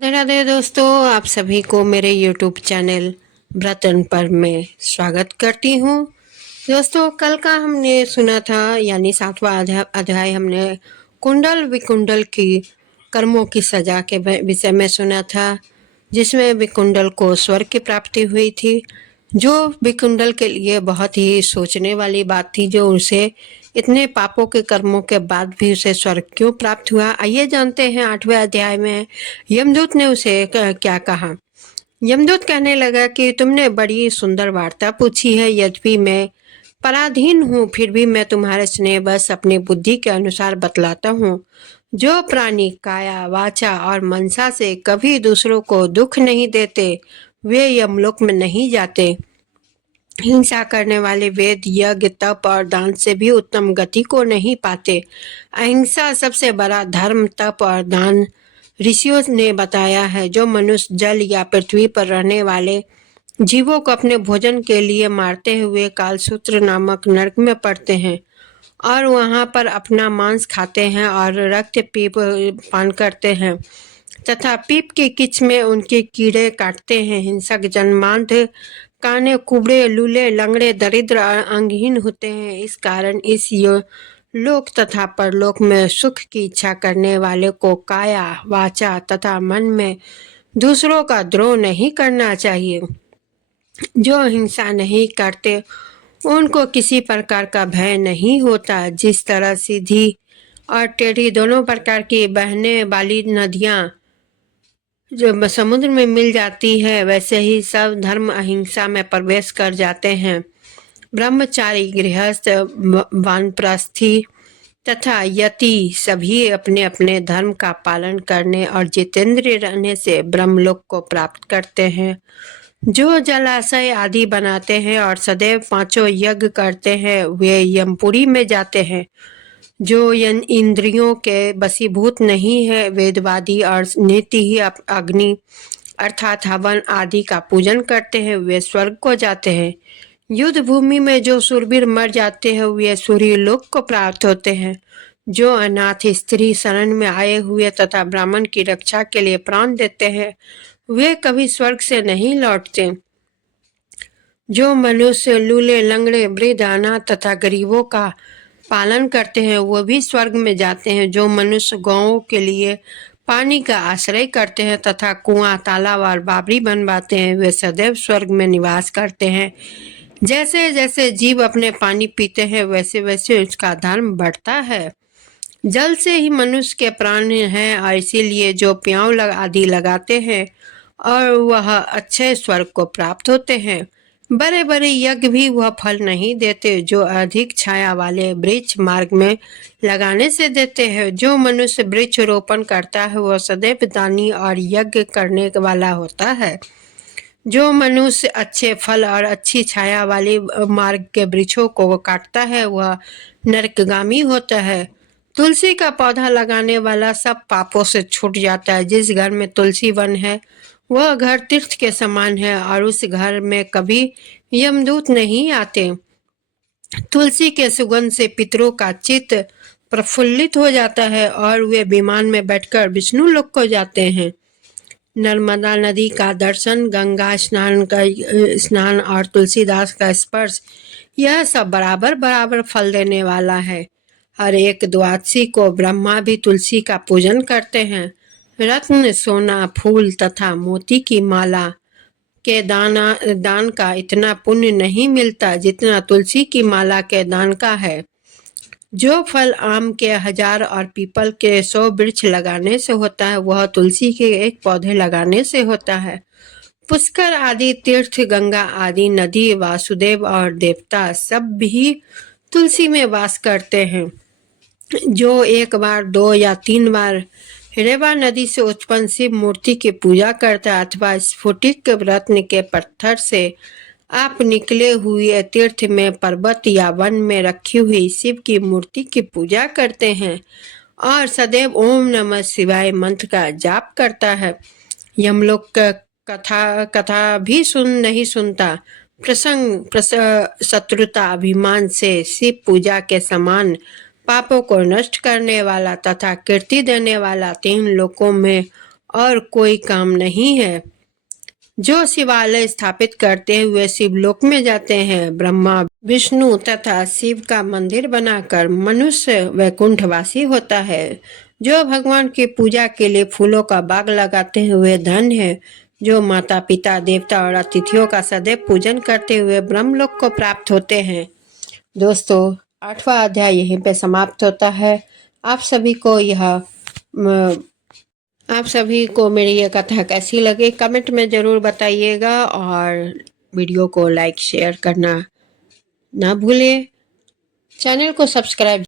राधे राधे दोस्तों, आप सभी को मेरे YouTube चैनल ब्रतन पर मैं स्वागत करती हूँ। दोस्तों, कल का हमने सुना था, यानी 7वां अध्याय हमने कुंडल विकुंडल की कर्मों की सजा के विषय में सुना था, जिसमें विकुंडल को स्वर्ग की प्राप्ति हुई थी, जो विकुंडल के लिए बहुत ही सोचने वाली बात थी। जो उसे इतने पापों के कर्मों के बाद भी उसे स्वर्ग क्यों प्राप्त हुआ, आइए जानते हैं। 8वें अध्याय में यमदूत ने उसे क्या कहा। यमदूत कहने लगा कि तुमने बड़ी सुंदर वार्ता पूछी है, यद्यपि मैं पराधीन हूँ, फिर भी मैं तुम्हारे स्नेह बस अपनी बुद्धि के अनुसार बतलाता हूँ। जो प्राणी काया वाचा और मनसा से कभी दूसरों को दुख नहीं देते, वे यमलोक में नहीं जाते। हिंसा करने वाले वेद, यज्ञ, तप और दान से भी उत्तम गति को नहीं पाते। अहिंसा सबसे बड़ा धर्म, तप और दान ऋषियों ने बताया है। जो मनुष्य जल या पृथ्वी पर रहने वाले जीवों को अपने भोजन के लिए मारते हुए कालसूत्र नामक नरक में पड़ते हैं और वहां पर अपना मांस खाते हैं और रक्त पीप पान करते हैं तथा पीप की किच में उनके कीड़े काटते हैं, हिंसक जन्मांध काने कुबड़े लूले लंगड़े दरिद्र और अंगहीन होते हैं। इस कारण इस लोक तथा परलोक में सुख की इच्छा करने वाले को काया वाचा तथा मन में दूसरों का द्रोह नहीं करना चाहिए। जो हिंसा नहीं करते उनको किसी प्रकार का भय नहीं होता। जिस तरह सीधी और टेढ़ी दोनों प्रकार की बहने वाली नदियां जो समुद्र में मिल जाती है, वैसे ही सब धर्म अहिंसा में प्रवेश कर जाते हैं। ब्रह्मचारी, गृहस्थ, वानप्रस्थी तथा यति सभी अपने अपने धर्म का पालन करने और जितेंद्रिय रहने से ब्रह्मलोक को प्राप्त करते हैं। जो जलाशय आदि बनाते हैं और सदैव 5 यज्ञ करते हैं, वे यमपुरी में जाते हैं। जो इंद्रियों के वशीभूत नहीं है, वेदवादी और नीति ही अग्नि अर्थात हवन आदि का पूजन करते हैं, वे स्वर्ग को जाते हैं। युद्ध भूमि में जो शूरवीर मर जाते हैं, वे सूर्य लोक को प्राप्त होते हैं। जो अनाथ स्त्री शरण में आए हुए तथा ब्राह्मण की रक्षा के लिए प्राण देते हैं, वे कभी स्वर्ग से नहीं लौटते। जो मनुष्य लूले लंगड़े वृद्ध अनाथ तथा गरीबों का पालन करते हैं, वो भी स्वर्ग में जाते हैं। जो मनुष्य गौओं के लिए पानी का आश्रय करते हैं तथा कुआं, तालाब और बावड़ी बनवाते हैं, वे सदैव स्वर्ग में निवास करते हैं। जैसे जैसे जीव अपने पानी पीते हैं, वैसे वैसे उसका धर्म बढ़ता है। जल से ही मनुष्य के प्राण हैं और इसीलिए जो प्याऊ आदि लगाते हैं और वह अच्छे स्वर्ग को प्राप्त होते हैं। बड़े बड़े यज्ञ भी वह फल नहीं देते जो अधिक छाया वाले वृक्ष मार्ग में लगाने से देते हैं। जो मनुष्य वृक्ष रोपण करता है, वह सदैव दानी और यज्ञ करने वाला होता है। जो मनुष्य अच्छे फल और अच्छी छाया वाले मार्ग के वृक्षों को काटता है, वह नरकगामी होता है। तुलसी का पौधा लगाने वाला सब पापों से छूट जाता है। जिस घर में तुलसी वन है, वह घर तीर्थ के समान है और उस घर में कभी यमदूत नहीं आते। तुलसी के सुगंध से पितरों का चित्त प्रफुल्लित हो जाता है और वे विमान में बैठकर विष्णु लोक को जाते हैं। नर्मदा नदी का दर्शन, गंगा स्नान और तुलसीदास का स्पर्श, यह सब बराबर बराबर फल देने वाला है। हर एक द्वादशी को ब्रह्मा भी तुलसी का पूजन करते हैं। रत्न, सोना, फूल तथा मोती की माला के दान का इतना पुण्य नहीं मिलता जितना तुलसी की माला के दान का है। जो फल आम के 1000 और पीपल के 100 वृक्ष लगाने से होता है, वह तुलसी के एक पौधे लगाने से होता है। पुष्कर आदि तीर्थ, गंगा आदि नदी, वासुदेव और देवता सब भी तुलसी में वास करते हैं। जो एक बार, 2 या 3 बार रेवा नदी से उत्पन्न शिव मूर्ति की पूजा करता है अथवा स्फटिक रत्न के पत्थर से आप निकले हुए तीर्थ में, पर्वत या वन में रखी हुई शिव की मूर्ति की पूजा करते हैं और सदैव ओम नमः शिवाय मंत्र का जाप करता है, यमलोक का कथा भी नहीं सुनता। प्रसंग शत्रुता अभिमान से शिव पूजा के समान पापों को नष्ट करने वाला तथा कीर्ति देने वाला 3 लोकों में और कोई काम नहीं है। जो शिवालय स्थापित करते हुए शिवलोक में जाते हैं, ब्रह्मा विष्णु तथा शिव का मंदिर बनाकर मनुष्य वैकुंठवासी होता है। जो भगवान की पूजा के लिए फूलों का बाग लगाते हुए धन है। जो माता पिता देवता और अतिथियों का सदैव पूजन करते हुए ब्रह्मलोक को प्राप्त होते हैं। दोस्तों, 8वां अध्याय यहीं पे समाप्त होता है। आप सभी को आप सभी को मेरी ये कथा कैसी लगी कमेंट में ज़रूर बताइएगा और वीडियो को लाइक शेयर करना ना भूलें। चैनल को सब्सक्राइब